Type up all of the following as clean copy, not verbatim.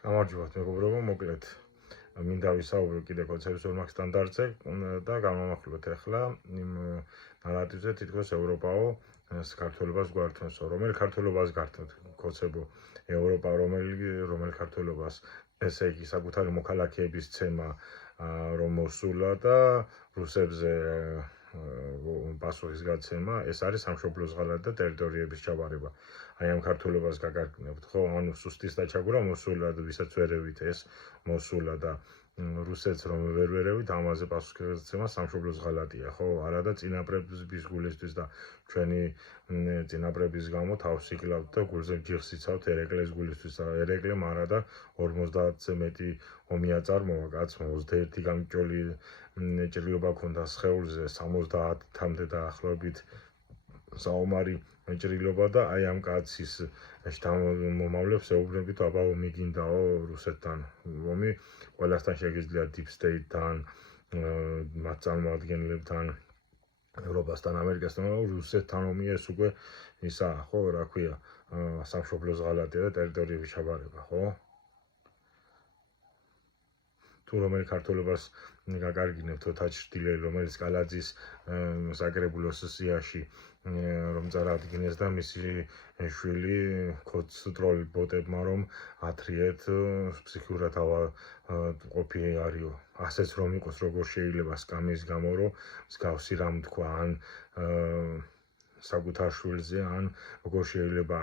გამარჯობათ მეგობრებო, მოკლედ მინდა ვისაუბრო კიდე კოცების ორმაქვს სტანდარტზე და გამოვახვილოთ ახლა იმ ნარატივზე თითქოს ევროპაო საქართველოს გვართმევსო. რომელი ქართველობას გართმევთ კოცებო? ევროპა რომელი ქართველობას? ესე იგი საკუთარი მოქალაქეების ცემა რომ მოსულა და რუსებზე პასუხის გაცემა, ეს არის სამშობლოს ღალატ და ტერიტორიების ჩაბარება. აი ამ ქართველობას გაგარგნებთ, ხო? ანუ სუსტის დაჩაგვრა მოსულა და ვისაც ვერევით ეს მოსულა და რუსეთს რომ ვერ ვერევით, ამაზე პასუხის გაცემა სამშობლოს ღალატია, ხო? არა და წინაპრების გულისთვის და ჩვენი წინაპრების გამო თავს იკლავთ და გულზე ჯიხს იცავთ ერეკლეს გულისთვის. ერეკლემ არა და 50-ზე მეტი ომი აწარმოა კაცმა, 21 გამჭოლი ჭრილობა ქონდა სხეულზე, 70-მდე დაახლოებით საომარი ჭრილობა და აი ამ კაცის შთამომავლებს ეუბნებით, აბა ომი გინდაო რუსეთთან. ომი ყველასთან შეგიძლია deep state-თან, მათ წარმომადგენლებთან, ევროპასთან, ამერიკასთან, რუსეთთან ომი ეს უკვე ისაა, ხო, რა ქვია, სამშობლოს ღალატია და ტერიტორიების ჩაბარება, ხო? თუ რომელი ქართველობას გაგარგინებთ ოთაჩრდილელი, რომელიც კალაძის საკრებულოს სიაში რომ წარადგინეს და მისი შვილი კონტროლ ბოტებმა რომ ათრიეთ ფსიქიურად ყოფი არისო. ასეც რომ იყოს, როგორ შეიძლება სკამის გამო რომ მსგავსი რამ თქვა ან საკუთარ შვილზე, ან როგორ შეიძლება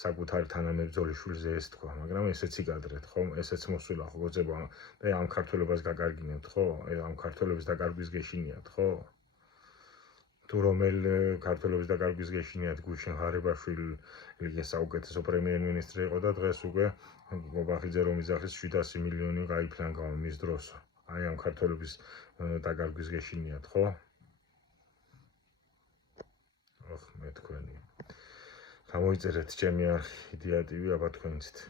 საკუთარი თანამებრძოლის შვილზე ეს თქვა, მაგრამ ესეც იგადრეთ, ხო? ესეც მოსულა ხო გოძებო და ამ ქართველობას გაგარგინებთ, ხო? ამ ქართველების დაკარგვის გეშინიათ, ხო? თუ რომელ ქართველების დაკარგვის გეშინიათ, გუშინ ღარიბაშვილი საუკეთესო პრემიერ-მინისტრი იყო და დღეს უკვე გობახიძე რომ იძახის 700 მილიონი გაიფრანგა მის დროს. აი ამ ქართველების დაკარგვის გეშინიათ, ხო? მე თქვენი გამოიწერეთ ჩემი არხი იდეატივი, აბა თქვენიცით.